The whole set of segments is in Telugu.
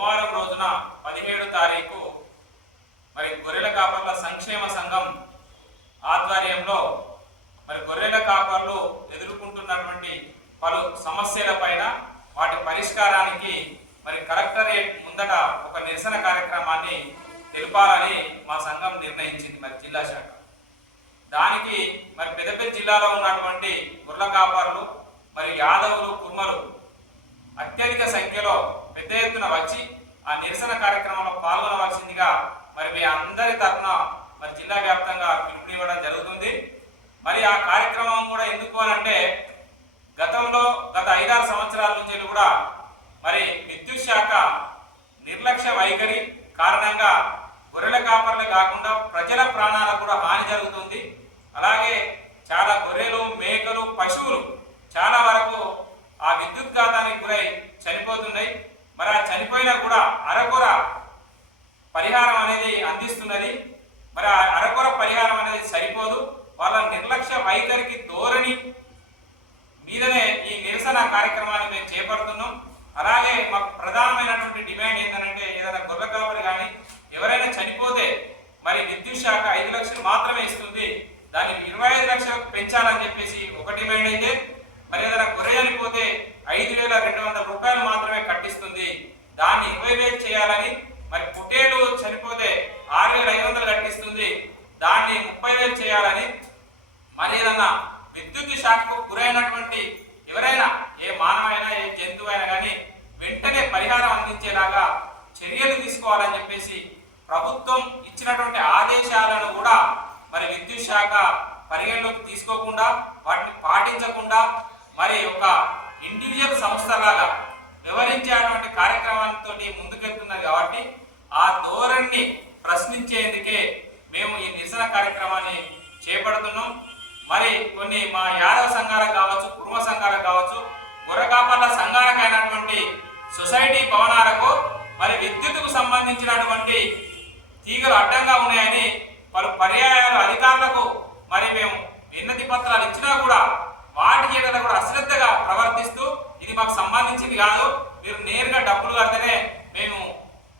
సోమవారం రోజున 17వ తారీఖు మరి గొర్రెల కాపర్ల సంక్షేమ సంఘం ఆధ్వర్యంలో మరి గొర్రెల కాపర్లు ఎదుర్కొంటున్నటువంటి పలు సమస్యలపైన వాటి పరిష్కారానికి మరి కలెక్టరేట్ ముందట ఒక నిరసన కార్యక్రమాన్ని తెలపాలని మా సంఘం నిర్ణయించింది. మరి జిల్లా శాఖ దానికి మరి పెద్దపల్లి జిల్లాలో ఉన్నటువంటి గొర్రెల కాపర్లు మరి యాదవులు కుర్మలు అత్యధిక సంఖ్యలో పెద్ద ఎత్తున వచ్చి ఆ నిరసన కార్యక్రమంలో పాల్గొనవలసిందిగా మరి మీ అందరి తరఫున మరి జిల్లా వ్యాప్తంగా పిలుపునివ్వడం జరుగుతుంది. మరి ఆ కార్యక్రమం కూడా ఎందుకు అనంటే గతంలో గత 5-6 సంవత్సరాల నుంచి కూడా మరి విద్యుత్ శాఖ నిర్లక్ష్య వైఖరి కారణంగా గొర్రెల కాపర్లు కాకుండా ప్రజల ప్రాణాలకు కూడా హాని జరుగుతుంది. అలాగే చాలా గొర్రెలు మేకలు పశువులు చాలా వరకు ఆ విద్యుత్ ఘాతానికి గురై చనిపోతున్నాయి. మరి ఆ చనిపోయినా కూడా అరకొర పరిహారం అనేది అందిస్తున్నది. మరి ఆ అరకొర పరిహారం అనేది సరిపోదు. వాళ్ళ నిర్లక్ష్య వైఖరికి ధోరణి మీదనే ఈ నిరసన కార్యక్రమాన్ని మేము చేపడుతున్నాం. అలాగే మాకు ప్రధానమైనటువంటి డిమాండ్ ఏంటంటే ఏదైనా గొర్రెల కాపరి కానీ ఎవరైనా చనిపోతే మరి విద్యుత్ శాఖ 5 లక్షలు మాత్రమే ఇస్తుంది, దాన్ని 25 లక్షలకు పెంచాలని చెప్పేసి ఒక డిమాండ్ అయితే, మరి ఏదైనా గొర్రె చనిపోతే 5,200 రూపాయలు మాత్రమే కట్టిస్తుంది, దాన్ని 20,000 చేయాలని, మరి పుట్టేడు చనిపోతే 6,500 కట్టిస్తుంది, దాన్ని 30,000 చేయాలని, మరి ఏదన్నా విద్యుత్ శాఖకు గురైనటువంటి ఎవరైనా ఏ మానవైనా ఏ జంతువైనా కానీ వెంటనే పరిహారం అందించేలాగా చర్యలు తీసుకోవాలని చెప్పేసి ప్రభుత్వం ఇచ్చినటువంటి ఆదేశాలను కూడా మరి విద్యుత్ శాఖ పరిగణలోకి తీసుకోకుండా వాటిని పాటించకుండా మరి ఒక ఇండివిజువల్ సంస్థలాగా వ్యవహరించేటువంటి కార్యక్రమాలతో ముందుకెళ్తున్నది. కాబట్టి ఆ ధోరణిని ప్రశ్నించేందుకే మేము ఈ నిరసన కార్యక్రమాన్ని చేపడుతున్నాం. మరి కొన్ని మా యాదవ సంఘాలకు కావచ్చు, కుటుంబ సంఘాలకు కావచ్చు, గొర్రె కాపర్ల సంఘాలకు అయినటువంటి సొసైటీ భవనాలకు మరి విద్యుత్తుకు సంబంధించినటువంటి తీగలు అడ్డంగా ఉన్నాయని పలు పర్యాయాలు అధికారులకు మరి మేము విన్నతి పత్రాలు ఇచ్చినా కూడా వాటి చేత కూడా అశ్రద్ధగా ప్రవర్తిస్తూ ఇది మాకు సంబంధించింది కాదు, మీరు నేరుగా డబ్బులు కడితేనే మేము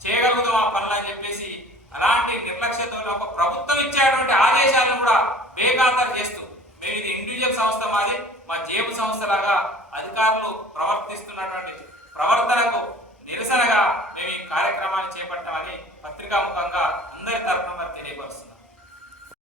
చేయగలుగుతాం ఆ పనులు అని చెప్పేసి అలాంటి నిర్లక్ష్యతో ఒక ప్రభుత్వం ఇచ్చేటువంటి ఆదేశాలను కూడా బేఖాతరు చేస్తూ మేము ఇది ఇండివిజువల్ సంస్థ మాది మా జేబు సంస్థలాగా అధికారులు ప్రవర్తిస్తున్నటువంటి ప్రవర్తనకు నిరసనగా మేము ఈ కార్యక్రమాన్ని చేపట్టామని పత్రికాముఖంగా అందరి తరఫున తెలియపరుస్తున్నాం.